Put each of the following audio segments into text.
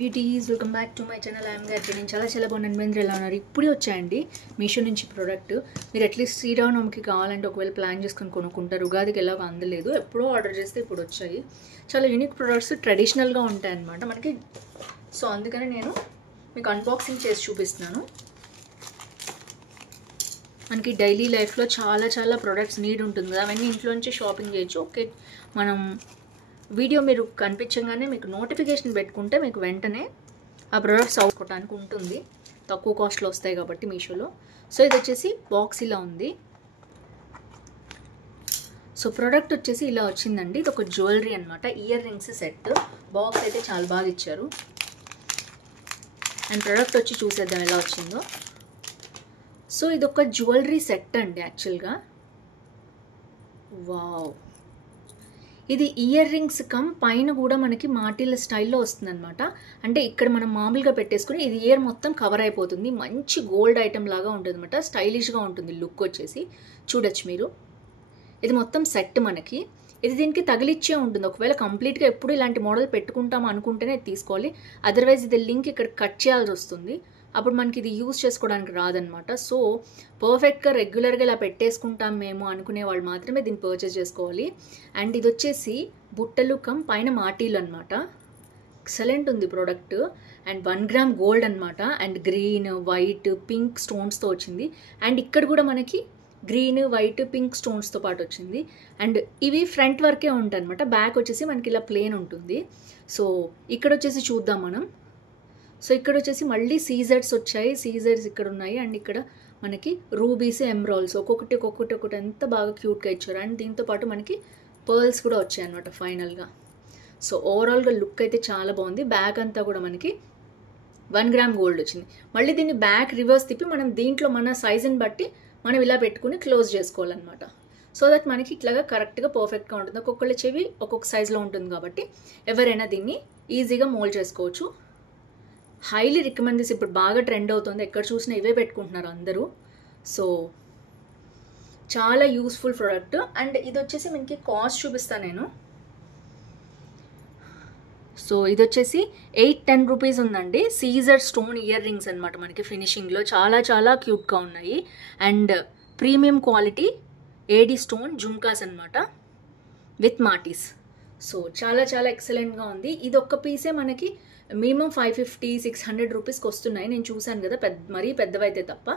Beauties welcome back to my channel. I'm గారికి నేను చాలా బాగున్నాను. మీరు ఎలా ఉన్నారు? ఇప్పుడే వచ్చాయండి మీషో నుంచి ప్రోడక్ట్. మీరు అట్లీస్ట్ శ్రీరామనవమికి కావాలంటే ఒకవేళ ప్లాన్ చేసుకొని కొనుక్కుంటారు. ఉగాదికి ఎలాగో అందలేదు, ఎప్పుడో ఆర్డర్ చేస్తే ఇప్పుడు వచ్చాయి. చాలా యూనిక్ ప్రోడక్ట్స్, ట్రెడిషనల్గా ఉంటాయి అన్నమాట మనకి. సో అందుకని నేను మీకు అన్బాక్సింగ్ చేసి చూపిస్తున్నాను. మనకి డైలీ లైఫ్లో చాలా ప్రోడక్ట్స్ నీడ్ ఉంటుంది కదా, అవన్నీ ఇంట్లో నుంచి షాపింగ్ చేయొచ్చు. ఓకే, మనం వీడియో మీరు కనిపించగానే మీకు నోటిఫికేషన్ పెట్టుకుంటే మీకు వెంటనే ఆ ప్రోడక్ట్స్ అవుకోవడానికి ఉంటుంది. తక్కువ కాస్ట్లో వస్తాయి కాబట్టి మీషోలో. సో ఇది వచ్చేసి బాక్స్ ఇలా ఉంది. సో ప్రోడక్ట్ వచ్చేసి ఇలా వచ్చిందండి. ఇది ఒక జ్యువెలరీ అనమాట, ఇయర్ రింగ్స్ సెట్. బాక్స్ అయితే చాలా బాగా ఇచ్చారు. అండ్ ప్రోడక్ట్ వచ్చి చూసేద్దాం ఎలా వచ్చిందో. సో ఇది ఒక జ్యువెలరీ సెట్ అండి యాక్చువల్గా. వావ్, ఇది ఇయర్ రింగ్స్ కమ్ పైన కూడా మనకి మాటిల స్టైల్లో వస్తుంది అనమాట. అంటే ఇక్కడ మనం మామూలుగా పెట్టేసుకుని ఇది ఇయర్ మొత్తం కవర్ అయిపోతుంది. మంచి గోల్డ్ ఐటమ్ లాగా ఉంటుంది అనమాట. స్టైలిష్గా ఉంటుంది లుక్ వచ్చేసి. చూడొచ్చు మీరు, ఇది మొత్తం సెట్ మనకి. ఇది దీనికి తగిలిచ్చే ఉంటుంది. ఒకవేళ కంప్లీట్గా ఎప్పుడు ఇలాంటి మోడల్ పెట్టుకుంటాం అనుకుంటేనే తీసుకోవాలి. అదర్వైజ్ ఇది లింక్ ఇక్కడ కట్ చేయాల్సి వస్తుంది. అప్పుడు మనకి ఇది యూజ్ చేసుకోవడానికి రాదనమాట. సో పర్ఫెక్ట్గా రెగ్యులర్గా ఇలా పెట్టేసుకుంటాం మేము అనుకునే వాళ్ళు మాత్రమే దీన్ని పర్చేస్ చేసుకోవాలి. అండ్ ఇది వచ్చేసి బుట్టలు కమ్ పైన మాటీలు అనమాట. ఎక్సలెంట్ ఉంది ప్రోడక్ట్. అండ్ 1 గ్రామ్ గోల్డ్ అనమాట. అండ్ గ్రీన్, వైట్, పింక్ స్టోన్స్తో వచ్చింది. అండ్ ఇక్కడ కూడా మనకి గ్రీన్, వైట్, పింక్ స్టోన్స్తో పాటు వచ్చింది. అండ్ ఇవి ఫ్రంట్ వరకే ఉంటాయి అనమాట. బ్యాక్ వచ్చేసి మనకి ఇలా ప్లేన్ ఉంటుంది. సో ఇక్కడ వచ్చేసి చూద్దాం మనం. సో ఇక్కడ వచ్చేసి మళ్ళీ సీజర్స్ వచ్చాయి. సీజర్స్ ఇక్కడ ఉన్నాయి. అండ్ ఇక్కడ మనకి రూబీస్, ఎమరాల్డ్స్ ఒక్కొక్కటి ఎంత బాగా క్యూట్గా ఇచ్చారు. అండ్ దీంతో పాటు మనకి పర్ల్స్ కూడా వచ్చాయి అనమాట ఫైనల్గా. సో ఓవరాల్గా లుక్ అయితే చాలా బాగుంది. బ్యాక్ అంతా కూడా మనకి 1 గ్రామ్ గోల్డ్ వచ్చింది. మళ్ళీ దీన్ని బ్యాక్ రివర్స్ తిప్పి మనం దీంట్లో మన సైజుని బట్టి మనం ఇలా పెట్టుకుని క్లోజ్ చేసుకోవాలన్నమాట. సో దట్ మనకి ఇట్లాగా కరెక్ట్గా పర్ఫెక్ట్గా ఉంటుంది. ఒక్కొక్కళ్ళ చెవి ఒక్కొక్క సైజులో ఉంటుంది కాబట్టి ఎవరైనా దీన్ని ఈజీగా మోల్డ్ చేసుకోవచ్చు. Highly recommend this. ఇప్పుడు బాగా ట్రెండ్ అవుతుంది, ఎక్కడ చూసినా ఇవే పెట్టుకుంటున్నారు అందరూ. సో చాలా యూస్ఫుల్ ప్రోడక్ట్. అండ్ ఇది వచ్చేసి మనకి కాస్ట్ చూపిస్తాను నేను. సో ఇది వచ్చేసి 8-10 రూపీస్ ఉందండి. సీజర్ స్టోన్ ఇయర్ రింగ్స్ అనమాట మనకి ఫినిషింగ్లో. చాలా క్యూట్గా ఉన్నాయి. And premium quality AD stone jhumkas అనమాట విత్ మాటీస్. సో చాలా ఎక్సలెంట్గా ఉంది. ఇది ఒక్క పీసే మనకి మినిమం 550-600 రూపీస్కి వస్తున్నాయి. నేను చూశాను కదా, మరీ పెద్దవైతే తప్ప.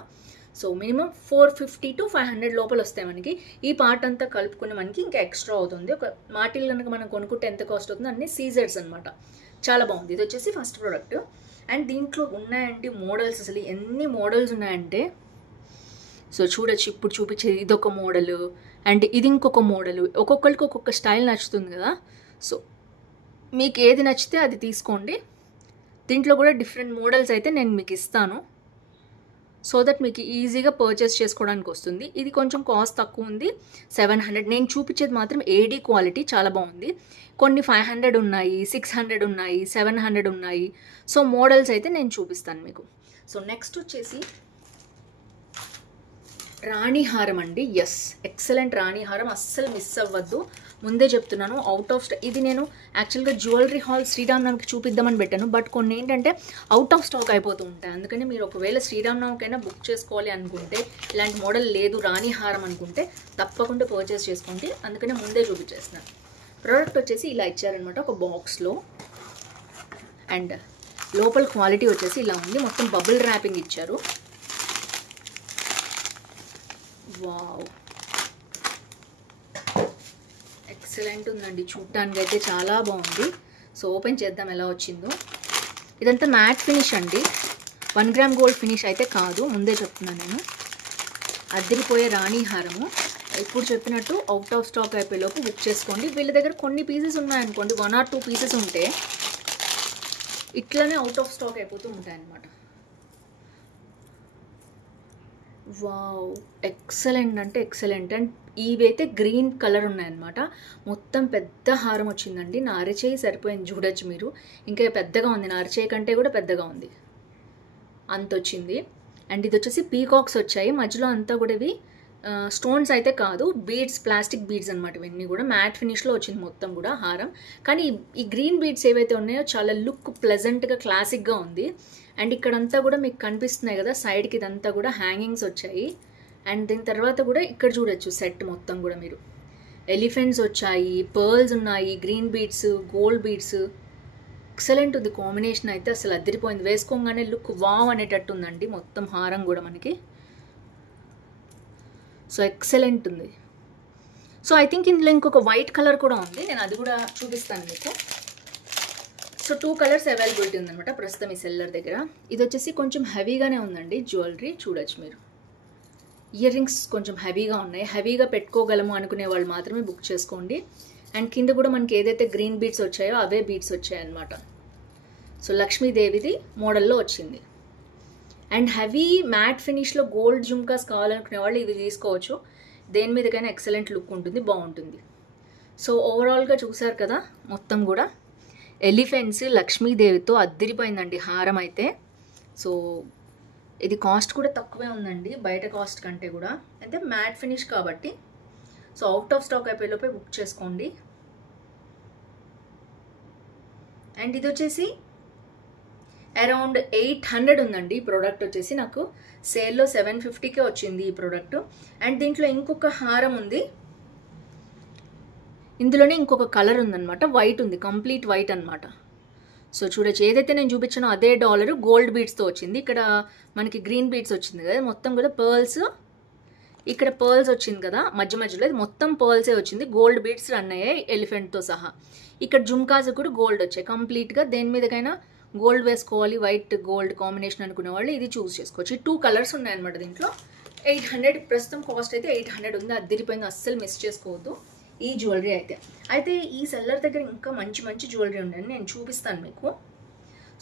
సో మినిమం 450 to 500 లోపల వస్తాయి మనకి. ఈ పార్ట్ అంతా కలుపుకుని మనకి ఇంకా ఎక్స్ట్రా అవుతుంది. ఒక మాటిల్ కనుక మనం కొనుక్కుంటే ఎంత కాస్ట్ అవుతుంది, అన్ని సీజర్స్ అనమాట. చాలా బాగుంది. ఇది వచ్చేసి ఫస్ట్ ప్రోడక్ట్. అండ్ దీంట్లో ఉన్నాయండి మోడల్స్, అసలు ఎన్ని మోడల్స్ ఉన్నాయంటే. సో చూడొచ్చు, ఇప్పుడు చూపించేది ఇదొక మోడలు, అండ్ ఇది ఇంకొక మోడలు. ఒక్కొక్కరికి ఒక్కొక్క స్టైల్ నచ్చుతుంది కదా. సో మీకు ఏది నచ్చితే అది తీసుకోండి. దీంట్లో కూడా డిఫరెంట్ మోడల్స్ అయితే నేను మీకు ఇస్తాను. సో దట్ మీకు ఈజీగా పర్చేస్ చేసుకోవడానికి వస్తుంది. ఇది కొంచెం కాస్ట్ తక్కువ ఉంది, 700. నేను చూపించేది మాత్రం ఏడీ క్వాలిటీ, చాలా బాగుంది. కొన్ని 500 ఉన్నాయి, 600 ఉన్నాయి, 700 ఉన్నాయి. సో మోడల్స్ అయితే నేను చూపిస్తాను మీకు. సో నెక్స్ట్ వచ్చేసి రాణి హారం అండి. ఎస్, ఎక్సలెంట్ రాణి హారం, అస్సలు మిస్ అవ్వద్దు. ముందే చెప్తున్నాను, అవుట్ ఆఫ్ స్టాక్. ఇది నేను యాక్చువల్గా జ్యువెలరీ హాల్ శ్రీరామనవమికి చూపిద్దామని పెట్టాను. బట్ కొన్ని ఏంటంటే అవుట్ ఆఫ్ స్టాక్ అయిపోతూ ఉంటాయి. అందుకని మీరు ఒకవేళ శ్రీరామనవమికైనా బుక్ చేసుకోవాలి అనుకుంటే, ఇలాంటి మోడల్ లేదు రాణి హారం అనుకుంటే తప్పకుండా పర్చేస్ చేసుకోండి. అందుకని ముందే చూపించేస్తున్నాను. ప్రోడక్ట్ వచ్చేసి ఇలా ఇచ్చారనమాట ఒక బాక్స్లో. అండ్ లోపల క్వాలిటీ వచ్చేసి ఇలా ఉంది. మొత్తం బబుల్ ర్యాపింగ్ ఇచ్చారు. వావ్, ఎక్సలెంట్ ఉందండి. చూడటానికి అయితే చాలా బాగుంది. సో ఓపెన్ చేద్దాం ఎలా వచ్చిందో. ఇదంతా మ్యాట్ ఫినిష్ అండి, 1 గ్రామ్ గోల్డ్ ఫినిష్ అయితే కాదు, ముందే చెప్తున్నాను నేను. అద్దరిపోయే రాణి హారము. ఇప్పుడు చెప్పినట్టు అవుట్ ఆఫ్ స్టాక్ అయిపోయేలోపు బుక్ చేసుకోండి. వీళ్ళ దగ్గర కొన్ని పీసెస్ ఉన్నాయనుకోండి, 1 or 2 పీసెస్ ఉంటే ఇట్లానే అవుట్ ఆఫ్ స్టాక్ అయిపోతూ ఉంటాయన్నమాట. వావ్, ఎక్సలెంట్ అంటే ఎక్సలెంట్. అండ్ ఇవైతే గ్రీన్ కలర్ ఉన్నాయన్నమాట. మొత్తం పెద్ద హారం వచ్చిందండి. నా అరచేయి సరిపోయింది, చూడొచ్చు మీరు. ఇంకా పెద్దగా ఉంది, నా అరచేయి కంటే కూడా పెద్దగా ఉంది, అంత వచ్చింది. అండ్ ఇది వచ్చేసి పీకాక్స్ వచ్చాయి మధ్యలో. అంతా కూడా ఇవి స్టోన్స్ అయితే కాదు, బీడ్స్, ప్లాస్టిక్ బీడ్స్ అనమాట. ఇవన్నీ కూడా మ్యాట్ ఫినిష్లో వచ్చింది మొత్తం కూడా హారం. కానీ ఈ గ్రీన్ బీడ్స్ ఏవైతే ఉన్నాయో చాలా లుక్ ప్లెజెంట్గా, క్లాసిక్గా ఉంది. అండ్ ఇక్కడంతా కూడా మీకు కనిపిస్తున్నాయి కదా, సైడ్కి ఇదంతా కూడా హ్యాంగింగ్స్ వచ్చాయి. అండ్ దీని తర్వాత కూడా ఇక్కడ చూడొచ్చు సెట్ మొత్తం కూడా మీరు ఎలిఫెంట్స్ వచ్చాయి, పర్ల్స్ ఉన్నాయి, green beads, gold beads. Excellent ఉంది కాంబినేషన్ అయితే, అసలు అదిరిపోయింది. వేసుకోగానే లుక్ వావ్ అనేటట్టు ఉందండి మొత్తం హారం కూడా మనకి. సో ఎక్సలెంట్ ఉంది. సో ఐ థింక్ ఇందులో ఇంకొక వైట్ కలర్ కూడా ఉంది, నేను అది కూడా చూపిస్తాను మీకు. సో 2 కలర్స్ అవైలబిలిటీ ఉందన్నమాట ప్రస్తుతం ఈ సెల్లర్ దగ్గర. ఇది వచ్చేసి కొంచెం హెవీగానే ఉందండి జ్యువెలరీ, చూడొచ్చు మీరు. ఇయర్ రింగ్స్ కొంచెం హెవీగా ఉన్నాయి, హెవీగా పెట్టుకోగలము అనుకునే వాళ్ళు మాత్రమే బుక్ చేసుకోండి. అండ్ కింద కూడా మనకి ఏదైతే గ్రీన్ బీడ్స్ వచ్చాయో అవే బీడ్స్ వచ్చాయన్నమాట. సో లక్ష్మీదేవిది మోడల్లో వచ్చింది. అండ్ హెవీ మ్యాట్ ఫినిష్లో గోల్డ్ జుమ్కాస్ కావాలనుకునే వాళ్ళు ఇది తీసుకోవచ్చు. దేని మీదకైనా ఎక్సలెంట్ లుక్ ఉంటుంది, బాగుంటుంది. సో ఓవరాల్గా చూసారు కదా, మొత్తం కూడా ఎలిఫెంట్స్ లక్ష్మీదేవితో అద్దిరిపోయిందండి హారం అయితే. సో ఇది కాస్ట్ కూడా తక్కువే ఉందండి బయట కాస్ట్ కంటే కూడా. అయితే మ్యాట్ ఫినిష్ కాబట్టి సో అవుట్ ఆఫ్ స్టాక్ అయిపోయేలోపే బుక్ చేసుకోండి. అండ్ ఇది వచ్చేసి అరౌండ్ 800 ఉందండి ఈ ప్రోడక్ట్ వచ్చేసి. నాకు సేల్లో 750కే వచ్చింది ఈ ప్రోడక్ట్. అండ్ దీంట్లో ఇంకొక హారం ఉంది, ఇందులోనే ఇంకొక కలర్ ఉందన్నమాట, వైట్ ఉంది, కంప్లీట్ వైట్ అనమాట. సో చూడొచ్చు, ఏదైతే నేను చూపించానో అదే డాలర్ గోల్డ్ బీడ్స్తో వచ్చింది. ఇక్కడ మనకి గ్రీన్ బీడ్స్ వచ్చింది కదా, మొత్తం కూడా పర్ల్స్, ఇక్కడ పర్ల్స్ వచ్చింది కదా మధ్య మధ్యలో, ఇది మొత్తం పర్ల్సే వచ్చింది. గోల్డ్ బీడ్స్ రన్ అయ్యాయి ఎలిఫెంట్తో సహా. ఇక్కడ జుమ్కాస్ కూడా గోల్డ్ వచ్చాయి కంప్లీట్గా. దేని మీదకైనా గోల్డ్ వేసుకోవాలి, వైట్ గోల్డ్ కాంబినేషన్ అనుకునే వాళ్ళు ఇది చూస్ చేసుకోవచ్చు. ఈ 2 కలర్స్ ఉన్నాయన్నమాట దీంట్లో. 800 ప్రస్తుతం కాస్ట్ అయితే 800 ఉంది, అద్దరిపోయింది, అస్సలు మిస్ చేసుకోవద్దు ఈ జ్యువెలరీ అయితే ఈ సెల్లర్ దగ్గర ఇంకా మంచి మంచి జ్యువెలరీ ఉందని నేను చూపిస్తాను మీకు.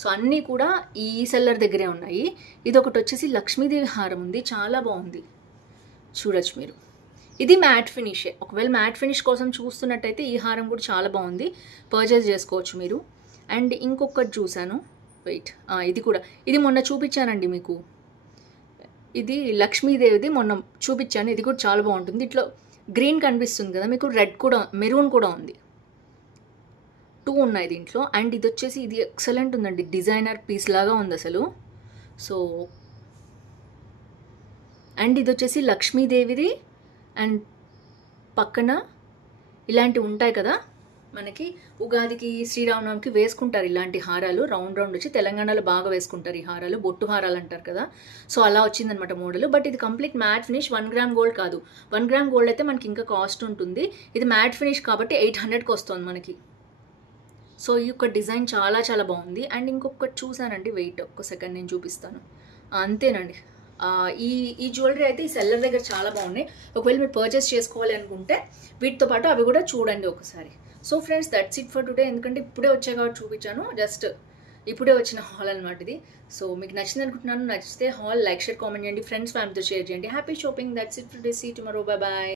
సో అన్నీ కూడా ఈ సెల్లర్ దగ్గరే ఉన్నాయి. ఇది ఒకటి వచ్చేసి లక్ష్మీదేవి హారం ఉంది, చాలా బాగుంది, చూడొచ్చు మీరు. ఇది మ్యాట్ ఫినిషే, ఒకవేళ మ్యాట్ ఫినిష్ కోసం చూస్తున్నట్టయితే ఈ హారం కూడా చాలా బాగుంది, పర్చేస్ చేసుకోవచ్చు మీరు. అండ్ ఇంకొకటి చూశాను, వెయిట్, ఇది కూడా, ఇది మొన్న చూపించానండి మీకు. ఇది లక్ష్మీదేవిది మొన్న చూపించాను, ఇది కూడా చాలా బాగుంటుంది. ఇట్లా గ్రీన్ కనిపిస్తుంది కదా మీకు, రెడ్ కూడా, మెరూన్ కూడా ఉంది, 2 ఉన్నాయి దీంట్లో. అండ్ ఇది వచ్చేసి ఇది ఎక్సలెంట్ ఉందండి, డిజైనర్ పీస్ లాగా ఉంది అసలు. సో అండ్ ఇది వచ్చేసి లక్ష్మీదేవిది. అండ్ పక్కన ఇలాంటివి ఉంటాయి కదా మనకి ఉగాదికి, శ్రీరామనవమికి వేసుకుంటారు ఇలాంటి హారాలు, రౌండ్ రౌండ్ వచ్చి తెలంగాణలో బాగా వేసుకుంటారు ఈ హారాలు, బొట్టు హారాలు అంటారు కదా. సో అలా వచ్చిందనమాట మోడల్. బట్ ఇది complete mat finish, 1 gram gold కాదు. 1 గ్రామ్ గోల్డ్ అయితే మనకి ఇంకా కాస్ట్ ఉంటుంది, ఇది మ్యాట్ ఫినిష్ కాబట్టి 800కి వస్తుంది మనకి. సో ఈ యొక్క డిజైన్ చాలా చాలా బాగుంది. అండ్ ఇంకొకటి చూసానండి, వెయిట్ ఒక్క సెకండ్ నేను చూపిస్తాను. అంతేనండి, ఈ జ్యువెలరీ అయితే ఈ సెల్లర్ దగ్గర చాలా బాగున్నాయి. ఒకవేళ మీరు పర్చేస్ చేసుకోవాలి అనుకుంటే వీటితో పాటు అవి కూడా చూడండి ఒకసారి. So friends, that's it for today. ఎందుకంటే ఇప్పుడే వచ్చాయి కాబట్టి చూపించాను, జస్ట్ ఇప్పుడే వచ్చిన హాల్ అనమాట ఇది. సో మీకు నచ్చింది అనుకుంటున్నాను. నచ్చితే హాల్ లైక్, షేర్, కామెంట్ చేయండి, ఫ్రెండ్స్ ఫ్యామిలీతో షేర్ చేయండి. Happy shopping. That's it for today. See tomorrow. Bye bye.